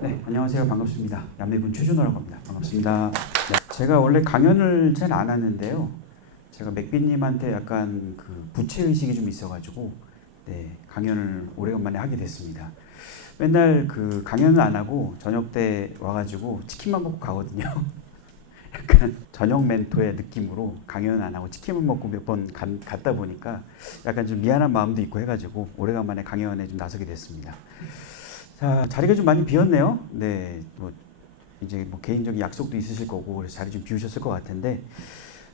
네, 안녕하세요. 반갑습니다. 남매군 최준호라고 합니다. 반갑습니다. 네, 제가 원래 강연을 잘 안 하는데요. 제가 맥빈님한테 약간 그 부채의식이 좀 있어가지고 네, 강연을 오래간만에 하게 됐습니다. 맨날 그 강연을 안 하고 저녁 때 와가지고 치킨만 먹고 가거든요. 약간 저녁 멘토의 느낌으로 강연을 안 하고 치킨만 먹고 몇 번 갔다 보니까 약간 좀 미안한 마음도 있고 해가지고 오래간만에 강연에 좀 나서게 됐습니다. 자, 자리가 좀 많이 비었네요. 네, 뭐 이제 뭐 개인적인 약속도 있으실 거고 그래서 자리 좀 비우셨을 것 같은데,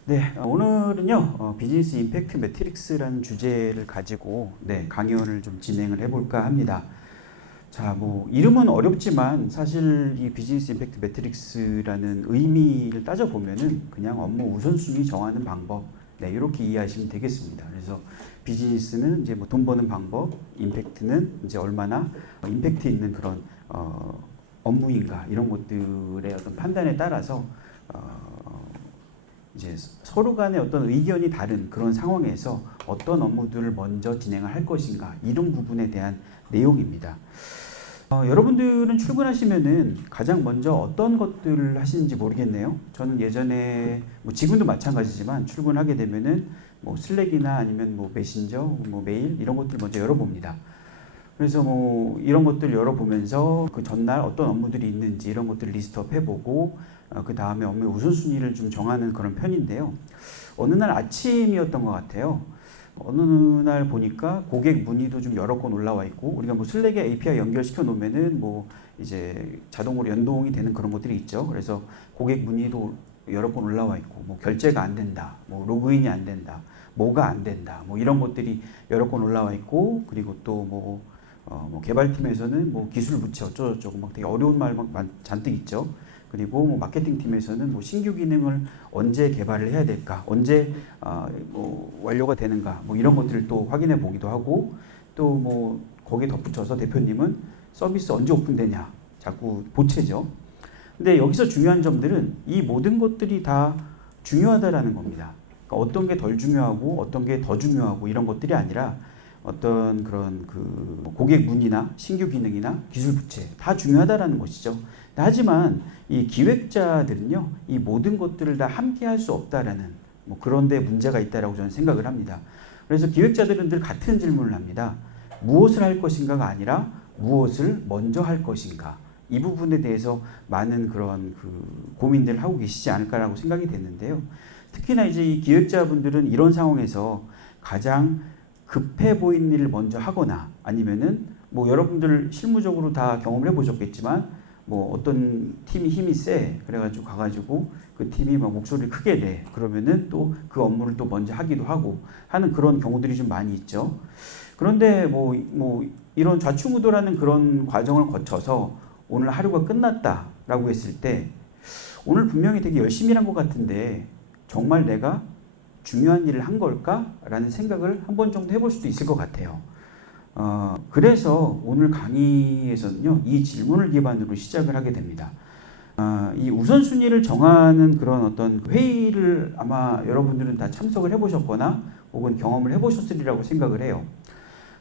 네, 오늘은요 비즈니스 임팩트 매트릭스라는 주제를 가지고 네 강연을 좀 진행을 해볼까 합니다. 자, 뭐 이름은 어렵지만 사실 이 비즈니스 임팩트 매트릭스라는 의미를 따져 보면은 그냥 업무 우선순위 정하는 방법, 네 이렇게 이해하시면 되겠습니다. 그래서 비즈니스는 이제 뭐 돈 버는 방법, 임팩트는 이제 얼마나 임팩트 있는 그런 업무인가 이런 것들의 어떤 판단에 따라서 이제 서로 간의 어떤 의견이 다른 그런 상황에서 어떤 업무들을 먼저 진행을 할 것인가 이런 부분에 대한 내용입니다. 여러분들은 출근하시면은 가장 먼저 어떤 것들을 하시는지 모르겠네요. 저는 예전에 뭐 지금도 마찬가지지만 출근하게 되면은 뭐 슬랙이나 아니면 뭐 메신저, 뭐 메일 이런 것들 먼저 열어봅니다. 그래서 뭐 이런 것들 열어보면서 그 전날 어떤 업무들이 있는지 이런 것들을 리스트업 해보고 그 다음에 업무의 우선순위를 좀 정하는 그런 편인데요. 어느 날 아침이었던 것 같아요. 어느 날 보니까 고객 문의도 좀 여러 건 올라와 있고 우리가 뭐 슬랙에 API 연결시켜 놓으면은 뭐 이제 자동으로 연동이 되는 그런 것들이 있죠. 그래서 고객 문의도 여러 건 올라와 있고 뭐 결제가 안 된다, 뭐 로그인이 안 된다, 뭐가 안 된다, 뭐 이런 것들이 여러 건 올라와 있고 그리고 또 뭐 개발팀에서는 뭐 기술 부채 어쩌고저쩌고 막 되게 어려운 말 막 잔뜩 있죠. 그리고 뭐 마케팅 팀에서는 뭐 신규 기능을 언제 개발을 해야 될까, 언제 뭐 완료가 되는가, 뭐 이런 것들을 또 확인해 보기도 하고 또 뭐 거기에 덧붙여서 대표님은 서비스 언제 오픈되냐 자꾸 보채죠. 근데 여기서 중요한 점들은 이 모든 것들이 다 중요하다라는 겁니다. 그러니까 어떤 게 덜 중요하고 어떤 게 더 중요하고 이런 것들이 아니라 어떤 그런 그 고객 문의나 신규 기능이나 기술 부채 다 중요하다라는 것이죠. 하지만 이 기획자들은요, 이 모든 것들을 다 함께 할 수 없다라는 뭐 그런 데 문제가 있다라고 저는 생각을 합니다. 그래서 기획자들은 늘 같은 질문을 합니다. 무엇을 할 것인가가 아니라 무엇을 먼저 할 것인가. 이 부분에 대해서 많은 그런 그 고민들을 하고 계시지 않을까라고 생각이 됐는데요. 특히나 이제 이 기획자분들은 이런 상황에서 가장 급해 보이는 일을 먼저 하거나 아니면은 뭐 여러분들 실무적으로 다 경험을 해보셨겠지만 뭐 어떤 팀이 힘이 세 그래가지고 가가지고 그 팀이 막 목소리를 크게 내 그러면은 또 그 업무를 또 먼저 하기도 하고 하는 그런 경우들이 좀 많이 있죠. 그런데 뭐 이런 좌충우돌하는 그런 과정을 거쳐서 오늘 하루가 끝났다라고 했을 때 오늘 분명히 되게 열심히 일한 것 같은데 정말 내가 중요한 일을 한 걸까라는 생각을 한 번 정도 해볼 수도 있을 것 같아요. 그래서 오늘 강의에서는요, 이 질문을 기반으로 시작을 하게 됩니다. 이 우선순위를 정하는 그런 어떤 회의를 아마 여러분들은 다 참석을 해보셨거나 혹은 경험을 해보셨으리라고 생각을 해요.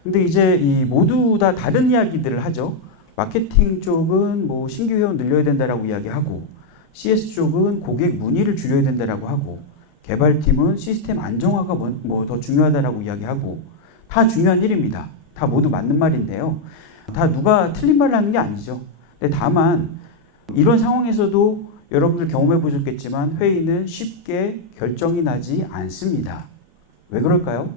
근데 이제 이 모두 다 다른 이야기들을 하죠. 마케팅 쪽은 뭐 신규 회원 늘려야 된다라고 이야기하고, CS 쪽은 고객 문의를 줄여야 된다라고 하고, 개발팀은 시스템 안정화가 뭐 더 중요하다라고 이야기하고, 다 중요한 일입니다. 다 모두 맞는 말인데요. 다 누가 틀린 말을 하는 게 아니죠. 근데 다만 이런 상황에서도 여러분들 경험해 보셨겠지만 회의는 쉽게 결정이 나지 않습니다. 왜 그럴까요?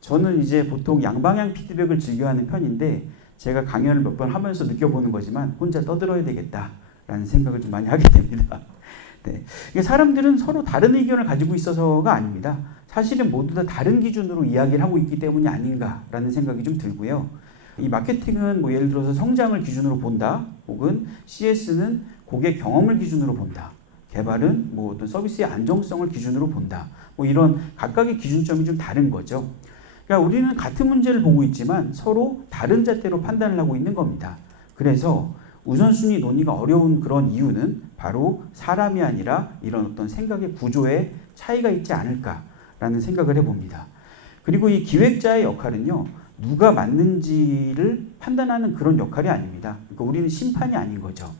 저는 이제 보통 양방향 피드백을 즐겨하는 편인데 제가 강연을 몇 번 하면서 느껴보는 거지만 혼자 떠들어야 되겠다라는 생각을 좀 많이 하게 됩니다. 네. 사람들은 서로 다른 의견을 가지고 있어서가 아닙니다. 사실은 모두 다 다른 기준으로 이야기를 하고 있기 때문이 아닌가라는 생각이 좀 들고요. 이 마케팅은 뭐 예를 들어서 성장을 기준으로 본다, 혹은 CS는 고객 경험을 기준으로 본다, 개발은 뭐 어떤 서비스의 안정성을 기준으로 본다. 뭐 이런 각각의 기준점이 좀 다른 거죠. 그러니까 우리는 같은 문제를 보고 있지만 서로 다른 잣대로 판단을 하고 있는 겁니다. 그래서 우선순위 논의가 어려운 그런 이유는 바로 사람이 아니라 이런 어떤 생각의 구조에 차이가 있지 않을까라는 생각을 해봅니다. 그리고 이 기획자의 역할은요, 누가 맞는지를 판단하는 그런 역할이 아닙니다. 그러니까 우리는 심판이 아닌 거죠.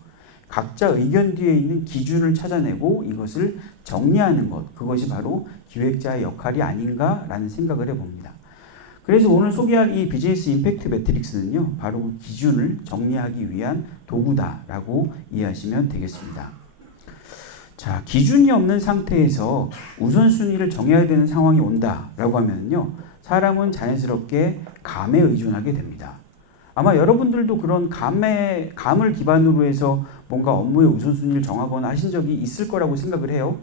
각자 의견 뒤에 있는 기준을 찾아내고 이것을 정리하는 것, 그것이 바로 기획자의 역할이 아닌가라는 생각을 해봅니다. 그래서 오늘 소개할 이 비즈니스 임팩트 매트릭스는요, 바로 그 기준을 정리하기 위한 도구다라고 이해하시면 되겠습니다. 자, 기준이 없는 상태에서 우선순위를 정해야 되는 상황이 온다라고 하면요, 사람은 자연스럽게 감에 의존하게 됩니다. 아마 여러분들도 그런 감을 기반으로 해서 뭔가 업무의 우선순위를 정하거나 하신 적이 있을 거라고 생각을 해요.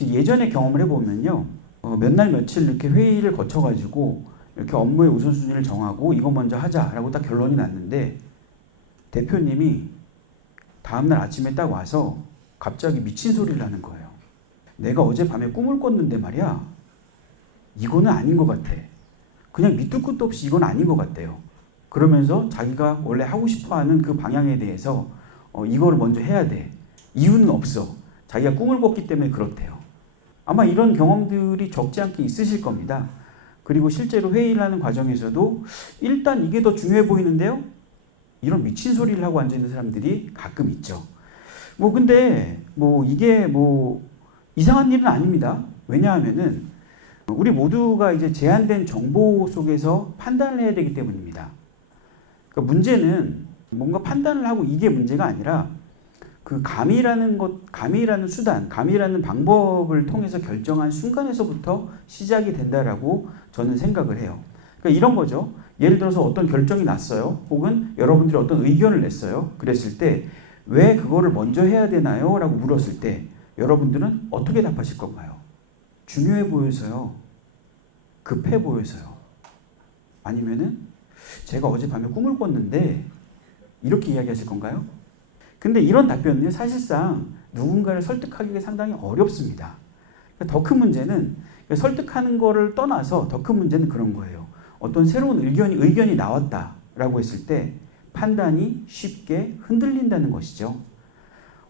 예전에 경험을 해보면요, 몇 날 며칠 이렇게 회의를 거쳐가지고 이렇게 업무의 우선순위를 정하고 이거 먼저 하자라고 딱 결론이 났는데 대표님이 다음날 아침에 딱 와서 갑자기 미친 소리를 하는 거예요. 내가 어젯밤에 꿈을 꿨는데 말이야, 이거는 아닌 것 같아. 그냥 밑도 끝도 없이 이건 아닌 것 같대요. 그러면서 자기가 원래 하고 싶어하는 그 방향에 대해서 이거를 먼저 해야 돼. 이유는 없어. 자기가 꿈을 꿨기 때문에 그렇대요. 아마 이런 경험들이 적지 않게 있으실 겁니다. 그리고 실제로 회의를 하는 과정에서도 일단 이게 더 중요해 보이는데요? 이런 미친 소리를 하고 앉아있는 사람들이 가끔 있죠. 근데 이게 이상한 일은 아닙니다. 왜냐하면은 우리 모두가 이제 제한된 정보 속에서 판단을 해야 되기 때문입니다. 그러니까 문제는 뭔가 판단을 하고 이게 문제가 아니라 그 감이라는 수단, 감이라는 방법을 통해서 결정한 순간에서부터 시작이 된다라고 저는 생각을 해요. 그러니까 이런 거죠. 예를 들어서 어떤 결정이 났어요. 혹은 여러분들이 어떤 의견을 냈어요. 그랬을 때 왜 그거를 먼저 해야 되나요? 라고 물었을 때 여러분들은 어떻게 답하실 건가요? 중요해 보여서요. 급해 보여서요. 아니면은 제가 어젯밤에 꿈을 꿨는데 이렇게 이야기하실 건가요? 근데 이런 답변은요, 사실상 누군가를 설득하기가 상당히 어렵습니다. 더 큰 문제는 설득하는 거를 떠나서 더 큰 문제는 그런 거예요. 어떤 새로운 의견이 나왔다라고 했을 때 판단이 쉽게 흔들린다는 것이죠.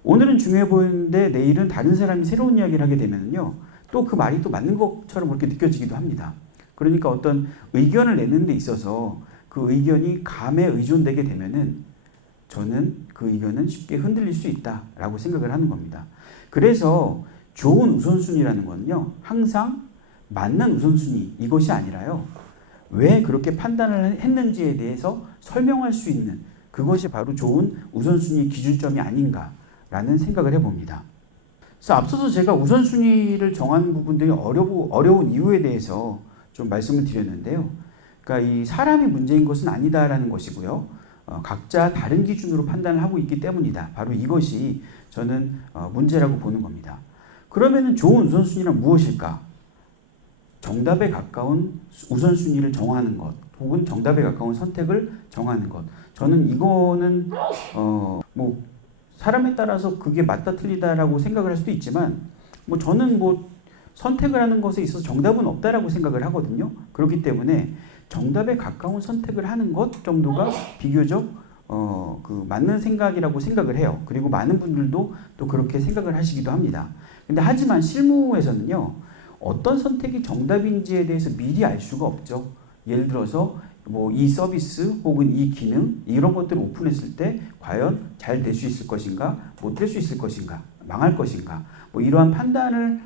오늘은 중요해 보이는데 내일은 다른 사람이 새로운 이야기를 하게 되면요, 또 그 말이 또 맞는 것처럼 그렇게 느껴지기도 합니다. 그러니까 어떤 의견을 내는 데 있어서 그 의견이 감에 의존되게 되면은 저는 그 의견은 쉽게 흔들릴 수 있다라고 생각을 하는 겁니다. 그래서 좋은 우선순위라는 건요, 항상 맞는 우선순위 이것이 아니라요, 왜 그렇게 판단을 했는지에 대해서 설명할 수 있는 그것이 바로 좋은 우선순위 기준점이 아닌가라는 생각을 해봅니다. 그래서 앞서서 제가 우선순위를 정하는 부분들이 어려운 이유에 대해서 좀 말씀을 드렸는데요. 그러니까 이 사람이 문제인 것은 아니다라는 것이고요. 각자 다른 기준으로 판단을 하고 있기 때문이다. 바로 이것이 저는 문제라고 보는 겁니다. 그러면 좋은 우선순위란 무엇일까? 정답에 가까운 우선순위를 정하는 것, 혹은 정답에 가까운 선택을 정하는 것. 저는 이거는 사람에 따라서 그게 맞다 틀리다라고 생각을 할 수도 있지만 저는 선택을 하는 것에 있어서 정답은 없다라고 생각을 하거든요. 그렇기 때문에 정답에 가까운 선택을 하는 것 정도가 비교적 맞는 생각이라고 생각을 해요. 그리고 많은 분들도 또 그렇게 생각을 하시기도 합니다. 근데 하지만 실무에서는요, 어떤 선택이 정답인지에 대해서 미리 알 수가 없죠. 예를 들어서 이 서비스 혹은 이 기능 이런 것들을 오픈했을 때 과연 잘 될 수 있을 것인가, 못 될 수 있을 것인가, 망할 것인가, 이러한 판단을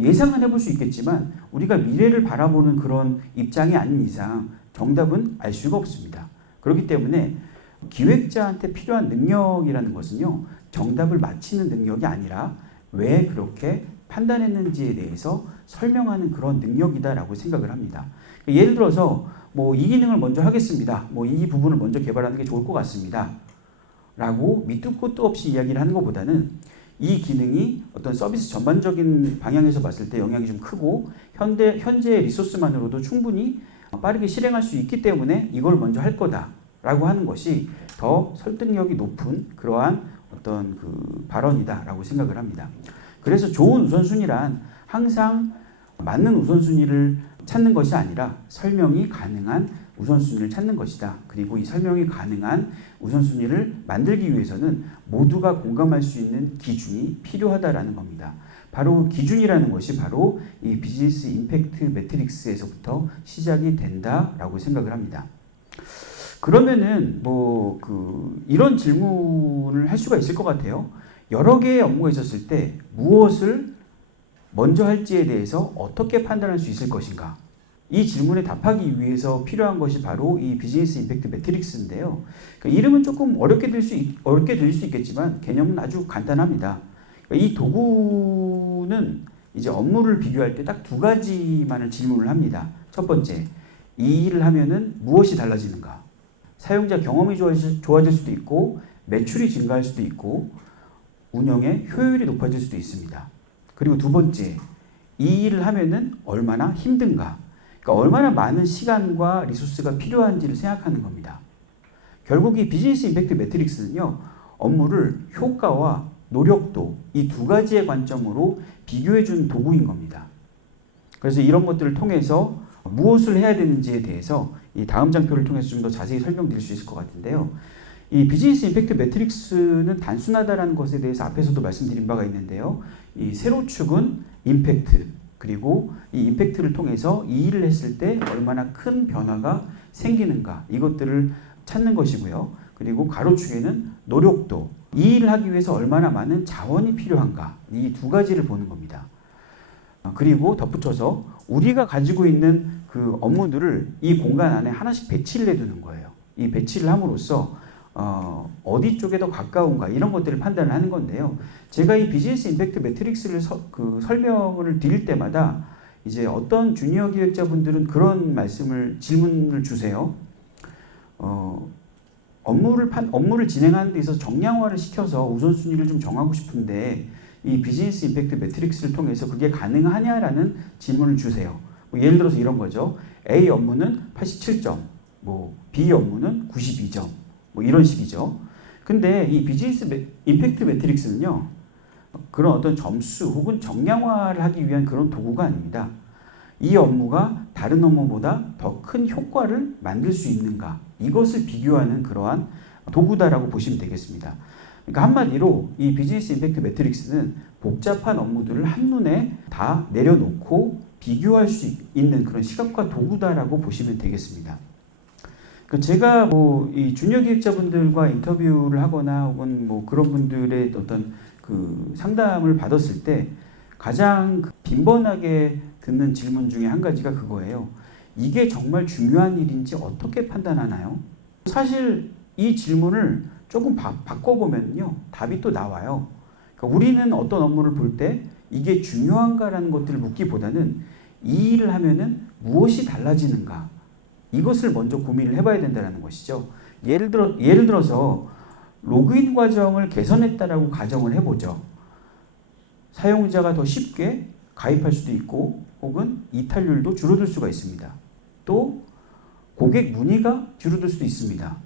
예상은 해볼 수 있겠지만 우리가 미래를 바라보는 그런 입장이 아닌 이상 정답은 알 수가 없습니다. 그렇기 때문에 기획자한테 필요한 능력이라는 것은요, 정답을 맞히는 능력이 아니라 왜 그렇게 판단했는지에 대해서 설명하는 그런 능력이다라고 생각을 합니다. 예를 들어서 이 기능을 먼저 하겠습니다. 이 부분을 먼저 개발하는 게 좋을 것 같습니다. 라고 밑도 끝도 없이 이야기를 하는 것보다는 이 기능이 어떤 서비스 전반적인 방향에서 봤을 때 영향이 좀 크고 현재 리소스만으로도 충분히 빠르게 실행할 수 있기 때문에 이걸 먼저 할 거다라고 하는 것이 더 설득력이 높은 그러한 어떤 그 발언이다라고 생각을 합니다. 그래서 좋은 우선순위란 항상 맞는 우선순위를 찾는 것이 아니라 설명이 가능한 우선순위를 찾는 것이다. 그리고 이 설명이 가능한 우선순위를 만들기 위해서는 모두가 공감할 수 있는 기준이 필요하다라는 겁니다. 바로 기준이라는 것이 바로 이 비즈니스 임팩트 매트릭스에서부터 시작이 된다라고 생각을 합니다. 그러면은 이런 질문을 할 수가 있을 것 같아요. 여러 개의 업무가 있었을 때 무엇을 먼저 할지에 대해서 어떻게 판단할 수 있을 것인가? 이 질문에 답하기 위해서 필요한 것이 바로 이 비즈니스 임팩트 매트릭스인데요. 그러니까 이름은 조금 어렵게 들릴 수 있겠지만 개념은 아주 간단합니다. 그러니까 이 도구는 이제 업무를 비교할 때 딱 두 가지만을 질문을 합니다. 첫 번째, 이 일을 하면은 무엇이 달라지는가? 사용자 경험이 좋아질 수도 있고 매출이 증가할 수도 있고 운영의 효율이 높아질 수도 있습니다. 그리고 두 번째, 이 일을 하면은 얼마나 힘든가? 그러니까 얼마나 많은 시간과 리소스가 필요한지를 생각하는 겁니다. 결국 이 비즈니스 임팩트 매트릭스는요, 업무를 효과와 노력도 이 두 가지의 관점으로 비교해 준 도구인 겁니다. 그래서 이런 것들을 통해서 무엇을 해야 되는지에 대해서 이 다음 장표를 통해서 좀 더 자세히 설명드릴 수 있을 것 같은데요. 이 비즈니스 임팩트 매트릭스는 단순하다라는 것에 대해서 앞에서도 말씀드린 바가 있는데요. 이 세로축은 임팩트, 그리고 이 임팩트를 통해서 이 일을 했을 때 얼마나 큰 변화가 생기는가, 이것들을 찾는 것이고요. 그리고 가로축에는 노력도, 이 일을 하기 위해서 얼마나 많은 자원이 필요한가, 이 두 가지를 보는 겁니다. 그리고 덧붙여서 우리가 가지고 있는 그 업무들을 이 공간 안에 하나씩 배치를 해두는 거예요. 이 배치를 함으로써 어디 쪽에 더 가까운가, 이런 것들을 판단을 하는 건데요. 제가 이 비즈니스 임팩트 매트릭스를 설명을 드릴 때마다 이제 어떤 주니어 기획자분들은 그런 질문을 주세요. 업무를 진행하는 데 있어서 정량화를 시켜서 우선순위를 좀 정하고 싶은데 이 비즈니스 임팩트 매트릭스를 통해서 그게 가능하냐라는 질문을 주세요. 예를 들어서 이런 거죠. A 업무는 87점, B 업무는 92점, 이런 식이죠. 근데 이 비즈니스 임팩트 매트릭스는요, 그런 어떤 점수 혹은 정량화를 하기 위한 그런 도구가 아닙니다. 이 업무가 다른 업무보다 더 큰 효과를 만들 수 있는가, 이것을 비교하는 그러한 도구다라고 보시면 되겠습니다. 그러니까 한마디로 이 비즈니스 임팩트 매트릭스는 복잡한 업무들을 한눈에 다 내려놓고 비교할 수 있는 그런 시각과 도구다라고 보시면 되겠습니다. 제가 이 주니어 기획자분들과 인터뷰를 하거나 혹은 그런 분들의 어떤 그 상담을 받았을 때 가장 빈번하게 듣는 질문 중에 한 가지가 그거예요. 이게 정말 중요한 일인지 어떻게 판단하나요? 사실 이 질문을 조금 바꿔보면요, 답이 또 나와요. 그러니까 우리는 어떤 업무를 볼 때 이게 중요한가라는 것들을 묻기보다는 이 일을 하면은 무엇이 달라지는가, 이것을 먼저 고민을 해봐야 된다는 것이죠. 예를 들어서 로그인 과정을 개선했다라고 가정을 해보죠. 사용자가 더 쉽게 가입할 수도 있고 혹은 이탈률도 줄어들 수가 있습니다. 또 고객 문의가 줄어들 수도 있습니다.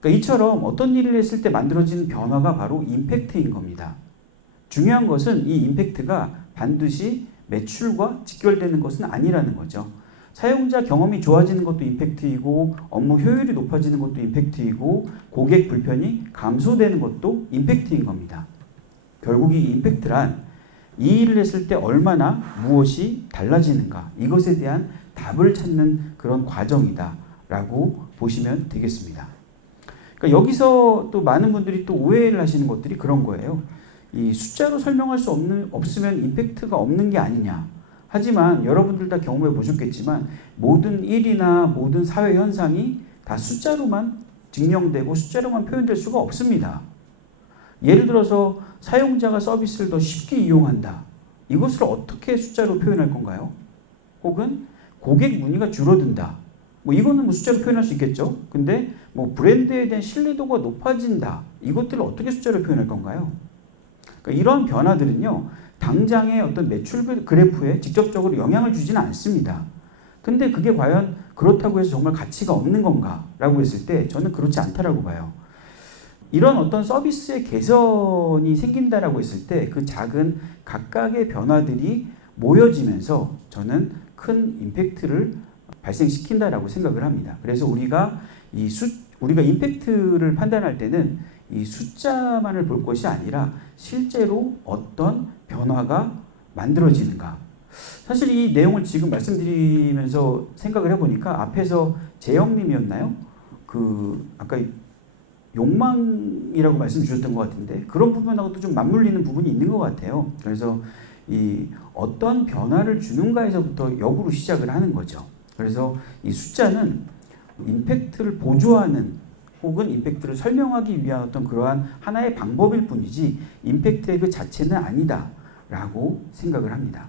그러니까 이처럼 어떤 일을 했을 때 만들어지는 변화가 바로 임팩트인 겁니다. 중요한 것은 이 임팩트가 반드시 매출과 직결되는 것은 아니라는 거죠. 사용자 경험이 좋아지는 것도 임팩트이고 업무 효율이 높아지는 것도 임팩트이고 고객 불편이 감소되는 것도 임팩트인 겁니다. 결국 이 임팩트란 이 일을 했을 때 얼마나 무엇이 달라지는가, 이것에 대한 답을 찾는 그런 과정이다 라고 보시면 되겠습니다. 그러니까 여기서 또 많은 분들이 또 오해를 하시는 것들이 그런 거예요. 이 숫자로 설명할 수 없으면 임팩트가 없는 게 아니냐. 하지만 여러분들 다 경험해 보셨겠지만 모든 일이나 모든 사회 현상이 다 숫자로만 증명되고 숫자로만 표현될 수가 없습니다. 예를 들어서 사용자가 서비스를 더 쉽게 이용한다. 이것을 어떻게 숫자로 표현할 건가요? 혹은 고객 문의가 줄어든다. 이거는 숫자로 표현할 수 있겠죠. 근데 브랜드에 대한 신뢰도가 높아진다. 이것들을 어떻게 숫자로 표현할 건가요? 그러니까 이런 변화들은요, 당장의 어떤 매출 그래프에 직접적으로 영향을 주지는 않습니다. 근데 그게 과연 그렇다고 해서 정말 가치가 없는 건가? 라고 했을 때 저는 그렇지 않다라고 봐요. 이런 어떤 서비스의 개선이 생긴다라고 했을 때 그 작은 각각의 변화들이 모여지면서 저는 큰 임팩트를 발생시킨다라고 생각을 합니다. 그래서 우리가 임팩트를 판단할 때는 이 숫자만을 볼 것이 아니라 실제로 어떤 변화가 만들어지는가? 사실 이 내용을 지금 말씀드리면서 생각을 해보니까 앞에서 재영님이었나요? 아까 욕망이라고 말씀 주셨던 것 같은데 그런 부분하고도 좀 맞물리는 부분이 있는 것 같아요. 그래서 이 어떤 변화를 주는가에서부터 역으로 시작을 하는 거죠. 그래서 이 숫자는 임팩트를 보조하는 혹은 임팩트를 설명하기 위한 어떤 그러한 하나의 방법일 뿐이지 임팩트의 그 자체는 아니다라고 생각을 합니다.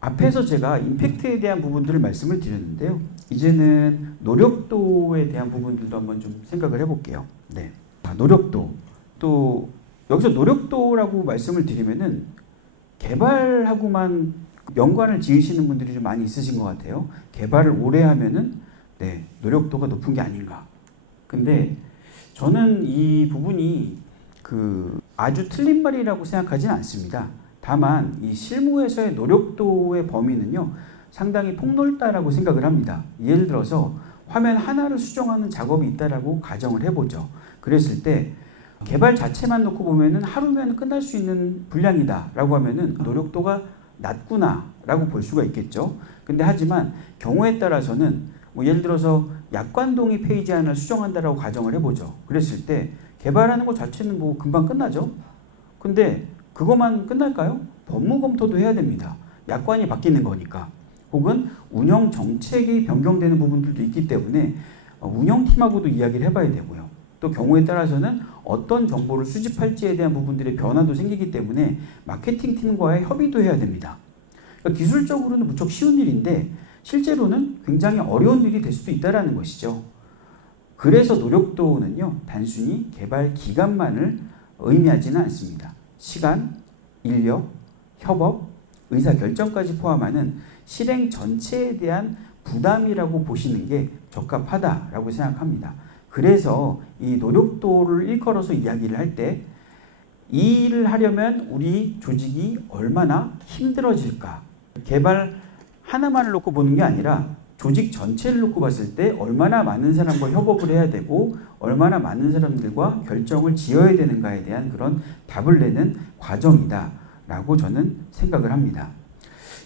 앞에서 제가 임팩트에 대한 부분들을 말씀을 드렸는데요. 이제는 노력도에 대한 부분들도 한번 좀 생각을 해볼게요. 네. 노력도. 또 여기서 노력도라고 말씀을 드리면은 개발하고만 연관을 지으시는 분들이 좀 많이 있으신 것 같아요. 개발을 오래 하면은 네, 노력도가 높은 게 아닌가. 근데 저는 이 부분이 아주 틀린 말이라고 생각하지는 않습니다. 다만 이 실무에서의 노력도의 범위는요 상당히 폭넓다라고 생각을 합니다. 예를 들어서 화면 하나를 수정하는 작업이 있다라고 가정을 해보죠. 그랬을 때 개발 자체만 놓고 보면은 하루면 끝날 수 있는 분량이다라고 하면은 노력도가 낮구나라고 볼 수가 있겠죠. 근데 하지만 경우에 따라서는 예를 들어서 약관동의 페이지 하나를 수정한다라고 가정을 해보죠. 그랬을 때 개발하는 것 자체는 금방 끝나죠. 근데 그것만 끝날까요? 법무 검토도 해야 됩니다. 약관이 바뀌는 거니까. 혹은 운영 정책이 변경되는 부분들도 있기 때문에 운영팀하고도 이야기를 해봐야 되고요. 또 경우에 따라서는 어떤 정보를 수집할지에 대한 부분들의 변화도 생기기 때문에 마케팅팀과의 협의도 해야 됩니다. 그러니까 기술적으로는 무척 쉬운 일인데 실제로는 굉장히 어려운 일이 될 수도 있다는 것이죠. 그래서 노력도는요, 단순히 개발 기간만을 의미하지는 않습니다. 시간, 인력, 협업, 의사결정까지 포함하는 실행 전체에 대한 부담이라고 보시는 게 적합하다라고 생각합니다. 그래서 이 노력도를 일컬어서 이야기를 할 때 이 일을 하려면 우리 조직이 얼마나 힘들어질까? 개발 하나만을 놓고 보는 게 아니라 조직 전체를 놓고 봤을 때 얼마나 많은 사람과 협업을 해야 되고 얼마나 많은 사람들과 결정을 지어야 되는가에 대한 그런 답을 내는 과정이다라고 저는 생각을 합니다.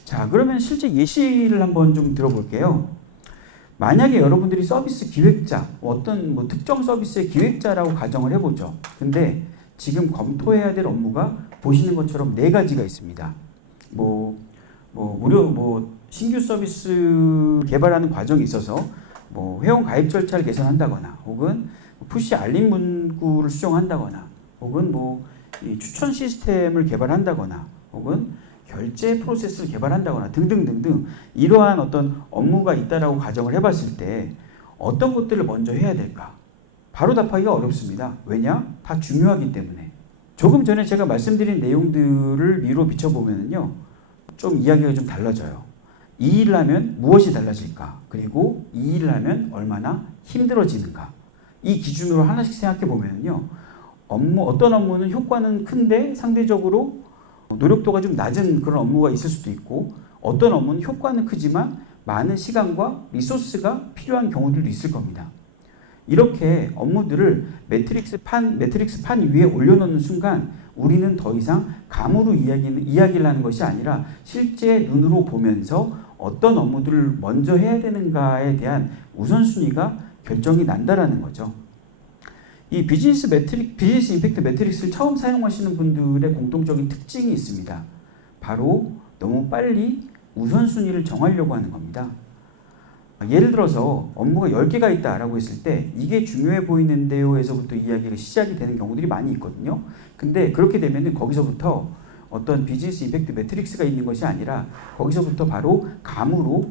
자, 그러면 실제 예시를 한번 좀 들어볼게요. 만약에 여러분들이 서비스 기획자, 어떤 특정 서비스의 기획자라고 가정을 해보죠. 근데 지금 검토해야 될 업무가 보시는 것처럼 4가지가 있습니다. 신규 서비스 개발하는 과정에 있어서 회원 가입 절차를 개선한다거나 혹은 푸시 알림 문구를 수정한다거나 혹은 이 추천 시스템을 개발한다거나 혹은 결제 프로세스를 개발한다거나 등등등등 이러한 어떤 업무가 있다라고 가정을 해봤을 때 어떤 것들을 먼저 해야 될까? 바로 답하기가 어렵습니다. 왜냐? 다 중요하기 때문에. 조금 전에 제가 말씀드린 내용들을 위로 비춰보면요, 좀 이야기가 좀 달라져요. 이 일을 하면 무엇이 달라질까? 그리고 이 일을 하면 얼마나 힘들어지는가? 이 기준으로 하나씩 생각해 보면요, 어떤 업무는 효과는 큰데 상대적으로 노력도가 좀 낮은 그런 업무가 있을 수도 있고, 어떤 업무는 효과는 크지만 많은 시간과 리소스가 필요한 경우들도 있을 겁니다. 이렇게 업무들을 매트릭스 판 위에 올려놓는 순간 우리는 더 이상 감으로 이야기를 하는 것이 아니라 실제 눈으로 보면서 어떤 업무들을 먼저 해야 되는가에 대한 우선순위가 결정이 난다라는 거죠. 이 비즈니스 임팩트 매트릭스를 처음 사용하시는 분들의 공통적인 특징이 있습니다. 바로 너무 빨리 우선순위를 정하려고 하는 겁니다. 예를 들어서 업무가 10개가 있다라고 했을 때 이게 중요해 보이는데요 에서부터 이야기가 시작이 되는 경우들이 많이 있거든요. 근데 그렇게 되면 거기서부터 어떤 비즈니스 임팩트 매트릭스가 있는 것이 아니라 거기서부터 바로 감으로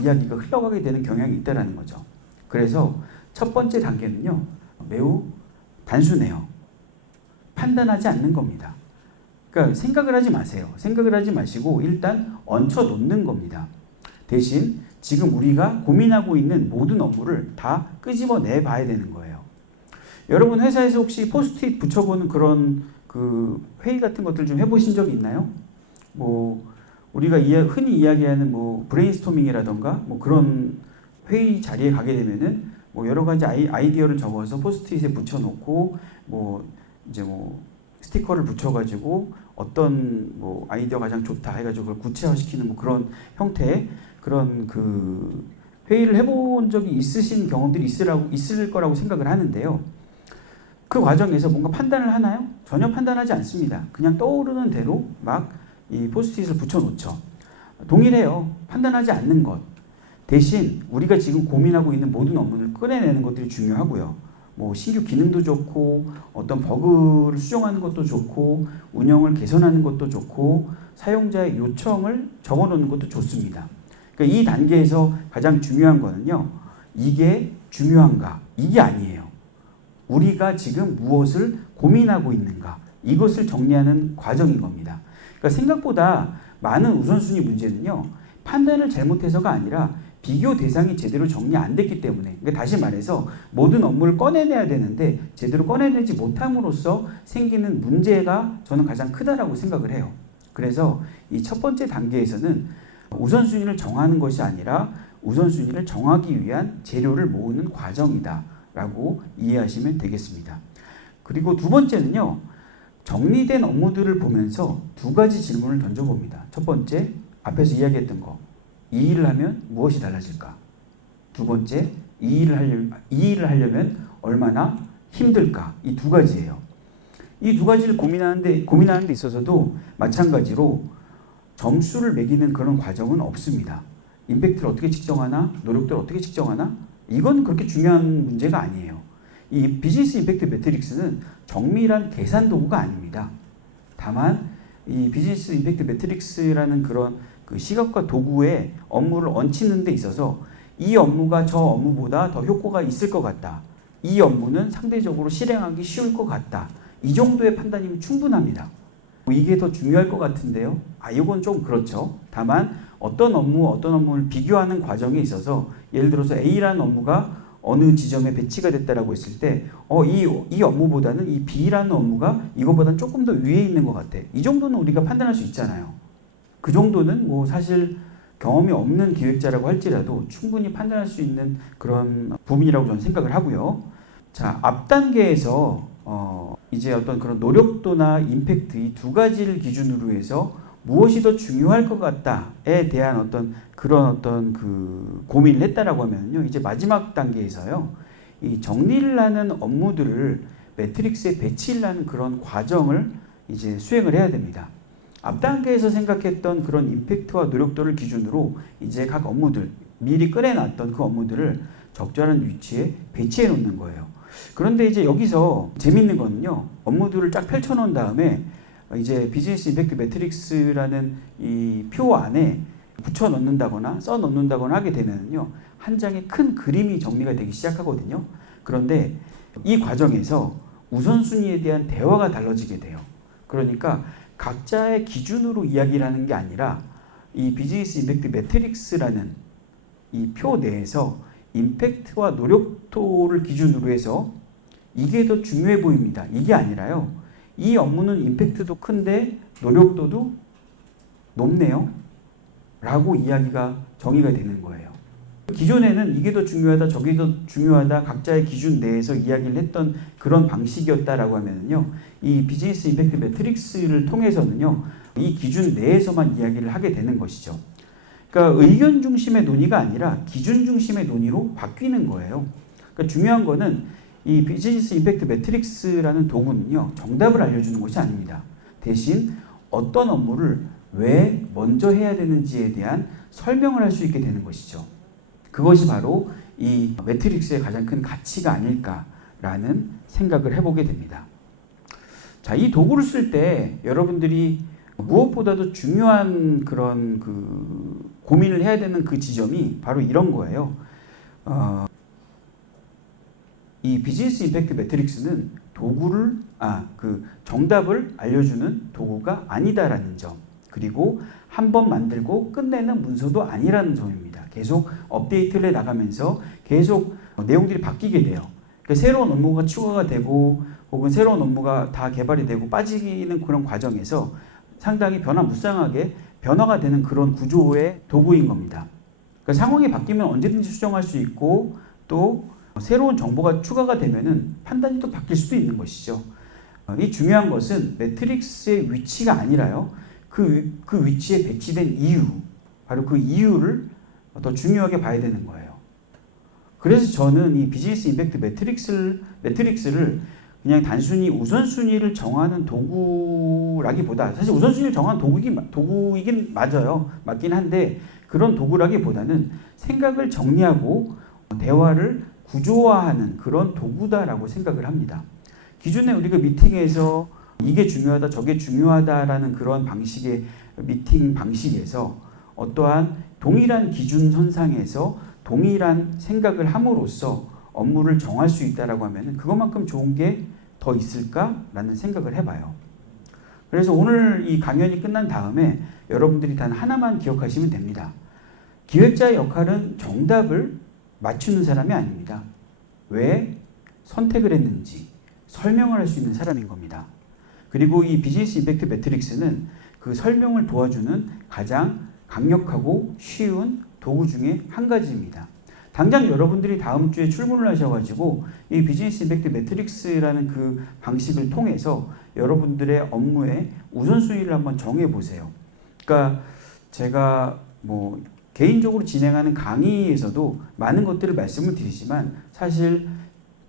이야기가 흘러가게 되는 경향이 있다는 거죠. 그래서 첫 번째 단계는요, 매우 단순해요. 판단하지 않는 겁니다. 그러니까 생각을 하지 마세요. 생각을 하지 마시고 일단 얹혀 놓는 겁니다. 대신 지금 우리가 고민하고 있는 모든 업무를 다 끄집어내 봐야 되는 거예요. 여러분 회사에서 혹시 포스트잇 붙여보는 그런 회의 같은 것들 좀 해보신 적이 있나요? 우리가 흔히 이야기하는 브레인스토밍이라던가 그런 회의 자리에 가게 되면은 여러 가지 아이디어를 적어서 포스트잇에 붙여놓고 스티커를 붙여가지고 어떤 뭐 아이디어가 가장 좋다 해가지고 그걸 구체화시키는 뭐 그런 형태의 그런 그 회의를 해본 적이 있으신 경험들이 있을 거라고 생각을 하는데요. 그 과정에서 뭔가 판단을 하나요? 전혀 판단하지 않습니다. 그냥 떠오르는 대로 막 이 포스트잇을 붙여놓죠. 동일해요. 판단하지 않는 것. 대신 우리가 지금 고민하고 있는 모든 업무를 끌어내는 것들이 중요하고요. 뭐 신규 기능도 좋고 어떤 버그를 수정하는 것도 좋고 운영을 개선하는 것도 좋고 사용자의 요청을 적어놓는 것도 좋습니다. 그러니까 이 단계에서 가장 중요한 거는요. 이게 중요한가? 이게 아니에요. 우리가 지금 무엇을 고민하고 있는가? 이것을 정리하는 과정인 겁니다. 그러니까 생각보다 많은 우선순위 문제는요. 판단을 잘못해서가 아니라 비교 대상이 제대로 정리 안 됐기 때문에, 그러니까 다시 말해서 모든 업무를 꺼내내야 되는데 제대로 꺼내내지 못함으로써 생기는 문제가 저는 가장 크다라고 생각을 해요. 그래서 이 첫 번째 단계에서는 우선순위를 정하는 것이 아니라 우선순위를 정하기 위한 재료를 모으는 과정이다 라고 이해하시면 되겠습니다. 그리고 두 번째는요. 정리된 업무들을 보면서 두 가지 질문을 던져봅니다. 첫 번째, 앞에서 이야기했던 거. 이 일을 하면 무엇이 달라질까? 두 번째, 이 일을 하려면 얼마나 힘들까? 이 두 가지예요. 이 두 가지를 고민하는 데 있어서도 마찬가지로 점수를 매기는 그런 과정은 없습니다. 임팩트를 어떻게 측정하나? 노력도를 어떻게 측정하나? 이건 그렇게 중요한 문제가 아니에요. 이 비즈니스 임팩트 매트릭스는 정밀한 계산 도구가 아닙니다. 다만 이 비즈니스 임팩트 매트릭스라는 그런 그 시각과 도구의 업무를 얹히는 데 있어서 이 업무가 저 업무보다 더 효과가 있을 것 같다. 이 업무는 상대적으로 실행하기 쉬울 것 같다. 이 정도의 판단이면 충분합니다. 이게 더 중요할 것 같은데요. 이건 좀 그렇죠. 다만 어떤 업무를 비교하는 과정에 있어서 예를 들어서 A라는 업무가 어느 지점에 배치가 됐다라고 했을 때 이 업무보다는 이 B라는 업무가 이거보다는 조금 더 위에 있는 것 같아. 이 정도는 우리가 판단할 수 있잖아요. 그 정도는 뭐 사실 경험이 없는 기획자라고 할지라도 충분히 판단할 수 있는 그런 부분이라고 저는 생각을 하고요. 자, 앞 단계에서 이제 어떤 그런 노력도나 임팩트 이 두 가지를 기준으로 해서 무엇이 더 중요할 것 같다에 대한 어떤 그 고민을 했다라고 하면요. 이제 마지막 단계에서요. 이 정리를 하는 업무들을 매트릭스에 배치를 하는 그런 과정을 이제 수행을 해야 됩니다. 앞 단계에서 생각했던 그런 임팩트와 노력도를 기준으로 이제 각 업무들, 미리 꺼내놨던 그 업무들을 적절한 위치에 배치해 놓는 거예요. 그런데 이제 여기서 재밌는 거는요. 업무들을 쫙 펼쳐 놓은 다음에 이제 비즈니스 임팩트 매트릭스라는 이 표 안에 붙여 넣는다거나 써 넣는다거나 하게 되면요. 한 장의 큰 그림이 정리가 되기 시작하거든요. 그런데 이 과정에서 우선순위에 대한 대화가 달라지게 돼요. 그러니까 각자의 기준으로 이야기를 하는 게 아니라 이 비즈니스 임팩트 매트릭스라는 이 표 내에서 임팩트와 노력도를 기준으로 해서 이게 더 중요해 보입니다. 이게 아니라요. 이 업무는 임팩트도 큰데 노력도도 높네요. 라고 이야기가 정의가 되는 거예요. 기존에는 이게 더 중요하다, 저게 더 중요하다, 각자의 기준 내에서 이야기를 했던 그런 방식이었다라고 하면요. 이 비즈니스 임팩트 매트릭스를 통해서는요. 이 기준 내에서만 이야기를 하게 되는 것이죠. 그러니까 의견 중심의 논의가 아니라 기준 중심의 논의로 바뀌는 거예요. 그러니까 중요한 거는 이 비즈니스 임팩트 매트릭스라는 도구는요. 정답을 알려주는 것이 아닙니다. 대신 어떤 업무를 왜 먼저 해야 되는지에 대한 설명을 할 수 있게 되는 것이죠. 그것이 바로 이 매트릭스의 가장 큰 가치가 아닐까라는 생각을 해보게 됩니다. 자, 이 도구를 쓸 때 여러분들이 무엇보다도 중요한 그런 그 고민을 해야 되는 그 지점이 바로 이런 거예요. 이 비즈니스 임팩트 매트릭스는 그 정답을 알려주는 도구가 아니다라는 점. 그리고 한 번 만들고 끝내는 문서도 아니라는 점입니다. 계속 업데이트를 해 나가면서 계속 내용들이 바뀌게 돼요. 그러니까 새로운 업무가 추가가 되고 혹은 새로운 업무가 다 개발이 되고 빠지는 그런 과정에서 상당히 변화무쌍하게 변화가 되는 그런 구조의 도구인 겁니다. 그러니까 상황이 바뀌면 언제든지 수정할 수 있고 또 새로운 정보가 추가가 되면은 판단이 또 바뀔 수도 있는 것이죠. 이 중요한 것은 매트릭스의 위치가 아니라요. 그 위치에 배치된 이유, 바로 그 이유를 더 중요하게 봐야 되는 거예요. 그래서 저는 이 비즈니스 임팩트 매트릭스를 그냥 단순히 우선순위를 정하는 도구라기보다, 사실 우선순위를 정하는 도구이긴 맞아요. 맞긴 한데 그런 도구라기보다는 생각을 정리하고 대화를 구조화하는 그런 도구다라고 생각을 합니다. 기존에 우리가 미팅에서 이게 중요하다 저게 중요하다라는 그런 방식의 미팅 방식에서 어떠한 동일한 기준선상에서 동일한 생각을 함으로써 업무를 정할 수 있다라고 하면 그것만큼 좋은 게 더 있을까라는 생각을 해봐요. 그래서 오늘 이 강연이 끝난 다음에 여러분들이 단 하나만 기억하시면 됩니다. 기획자의 역할은 정답을 맞추는 사람이 아닙니다. 왜 선택을 했는지 설명을 할 수 있는 사람인 겁니다. 그리고 이 비즈니스 임팩트 매트릭스는 그 설명을 도와주는 가장 강력하고 쉬운 도구 중에 한 가지입니다. 당장 여러분들이 다음 주에 출근을 하셔가지고 이 비즈니스 임팩트 매트릭스라는 그 방식을 통해서 여러분들의 업무의 우선순위를 한번 정해보세요. 그러니까 제가 뭐 개인적으로 진행하는 강의에서도 많은 것들을 말씀을 드리지만 사실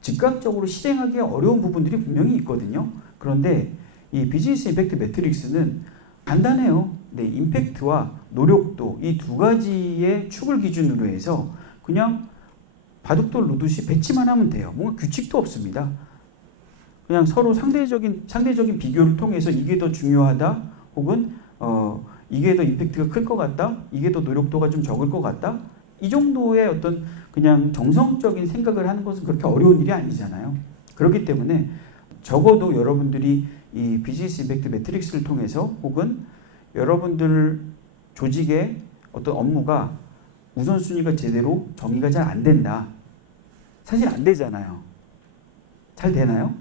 즉각적으로 실행하기 어려운 부분들이 분명히 있거든요. 그런데 이 비즈니스 임팩트 매트릭스는 간단해요. 네, 임팩트와 노력도 이 두 가지의 축을 기준으로 해서 그냥 바둑돌 놓듯이 배치만 하면 돼요. 뭔가 규칙도 없습니다. 그냥 서로 상대적인 비교를 통해서 이게 더 중요하다, 혹은 이게 더 임팩트가 클 것 같다, 이게 더 노력도가 좀 적을 것 같다. 이 정도의 어떤 그냥 정성적인 생각을 하는 것은 그렇게 어려운 일이 아니잖아요. 그렇기 때문에 적어도 여러분들이 이 비즈니스 임팩트 매트릭스를 통해서 혹은 여러분들 조직의 어떤 업무가 우선순위가 제대로 정의가 잘 안 된다. 사실 안 되잖아요. 잘 되나요?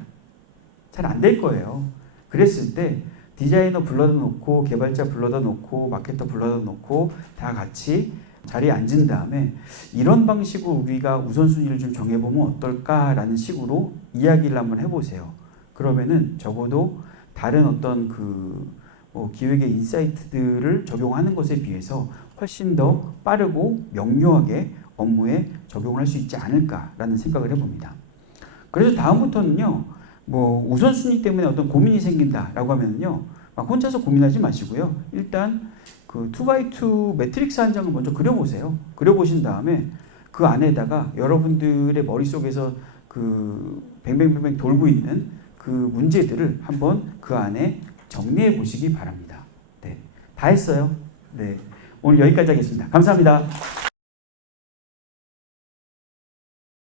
잘 안 될 거예요. 그랬을 때 디자이너 불러다 놓고 개발자 불러다 놓고 마케터 불러다 놓고 다 같이 자리에 앉은 다음에 이런 방식으로 우리가 우선순위를 좀 정해보면 어떨까라는 식으로 이야기를 한번 해보세요. 그러면은 적어도 다른 어떤 기획의 인사이트들을 적용하는 것에 비해서 훨씬 더 빠르고 명료하게 업무에 적용을 할 수 있지 않을까라는 생각을 해봅니다. 그래서 다음부터는요, 우선순위 때문에 어떤 고민이 생긴다라고 하면요, 막 혼자서 고민하지 마시고요. 일단 그 2x2 매트릭스 한 장을 먼저 그려보세요. 그려보신 다음에 그 안에다가 여러분들의 머릿속에서 그 뱅뱅뱅뱅 돌고 있는 그 문제들을 한번 그 안에 정리해 보시기 바랍니다. 네, 다 했어요. 네, 오늘 여기까지 하겠습니다. 감사합니다.